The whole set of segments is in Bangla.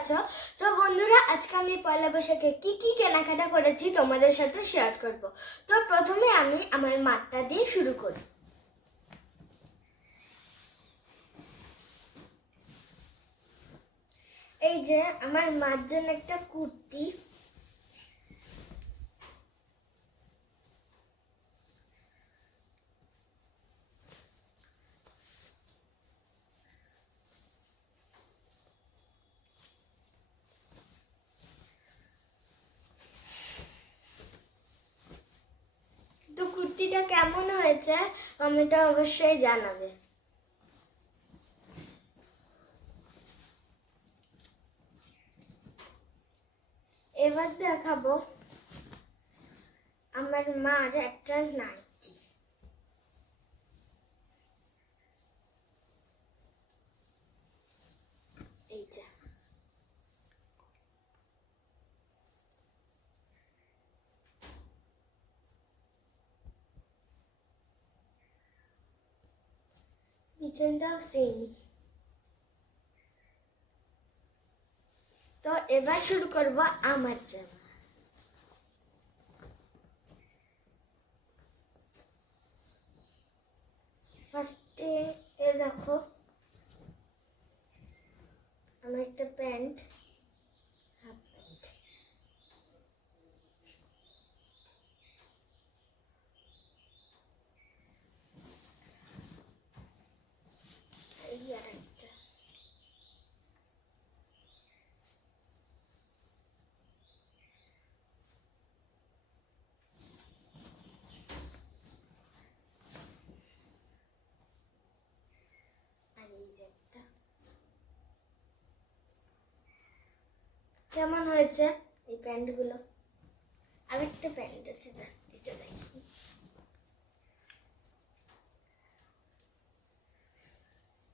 আছো? তো বন্ধুরা, আজকে আমি পয়লা বৈশাখে কি কি কেনাকাটা করেছি তোমাদের সাথে শেয়ার করব। তো প্রথমে আমি আমার মাঠটা দিয়ে শুরু করি। এই যে, আমার মার জন্য একটা কুর্তি তো কুর্তিটা কেমন হয়েছে কমেন্টে অবশ্যই জানাবে। এবার দেখাবো আমার মার একটা নাইটি এই যে পিছনটাও সেম তো এবার শুরু করব আমার জামা ফার্স্টে এ দেখো আমার একটা প্যান্ট হাফ প্যান্ট এই আর একটা আর এই যে একটা কেমন হয়েছে এই প্যান্টগুলো? আরেকটা প্যান্ট আছে এটা দেখি।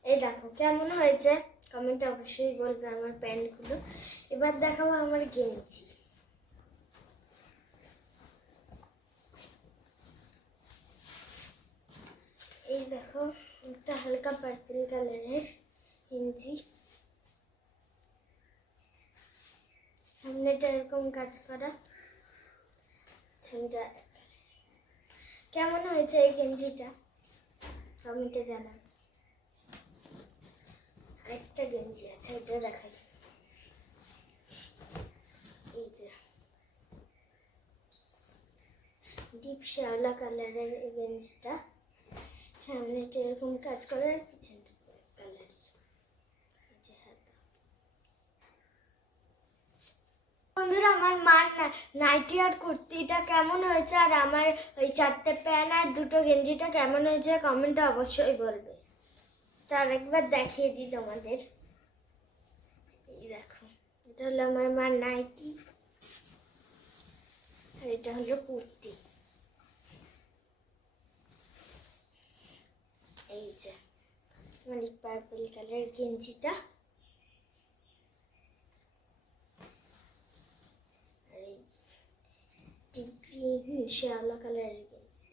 এই দেখো, কেমন হয়েছে? কমেন্টে অবশ্যই বলবে আমার প্যান্টগুলো। এবার দেখাবো আমার গেঞ্জি। এই দেখো, একটা হালকা পার্পল কালারের গেঞ্জি। সামনেটা এরকম কাজ করা। ছবিটা কেমন হয়েছে এই গেঞ্জিটা? কমেন্টে জানান। আরেকটা গেঞ্জি আছে ওটা দেখাই। এই যে। ডিপ শ্যাওলা কালারের এই গেঞ্জিটা। সামনেটা এরকম কাজ করে, আর পিছনটা কালার এই যে হাতা বন্ধুরা, আমার মার না- নাইটি আর কুর্তিটা কেমন হয়েছে আর আমার ওই চারটে প্যান্ট আর দুটো গেঞ্জিটা কেমন হয়েছে কমেন্টে অবশ্যই বলবে। তার একবার দেখিয়ে দিই তোমাদের। এই দেখো, এটা হলো আমার মার নাইটি আর এটা হলো কুর্তি। এই যে এই পার্পল কালার গেঞ্জিটা আর এই গ্রিন শ্যাওলা কালারের গেঞ্জি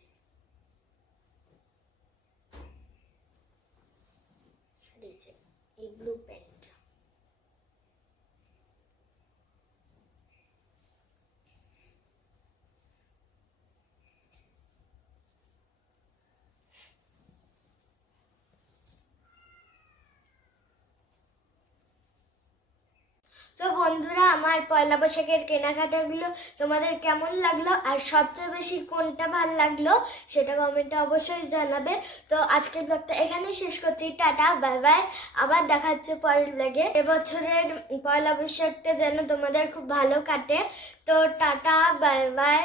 আর এই যে এই ব্লু প্যান্টটা তো বন্ধুরা আমার পয়লা বৈশাখের কেনাকাটাগুলো তোমাদের কেমন লাগল আর সবচেয়ে বেশি কোনটা ভালো লাগল সেটা কমেন্টে অবশ্যই জানাবে। তো আজকের ব্লগটা এখানেই শেষ করছি। টাটা বাই বাই আবার দেখা হচ্ছে পরের ব্লগে এবছরের পয়লা বৈশাখটা যেন তোমাদের খুব ভালো কাটে। তো টাটা বাই বাই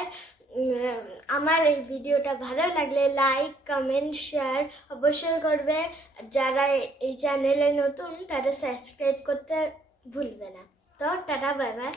আমার এই ভিডিওটা ভালো লাগলে লাইক কমেন্ট শেয়ার অবশ্যই করবে। যারা এই চ্যানেলে নতুন তারা সাবস্ক্রাইব করতে ভুলবে না। তো টাটা বাই বাই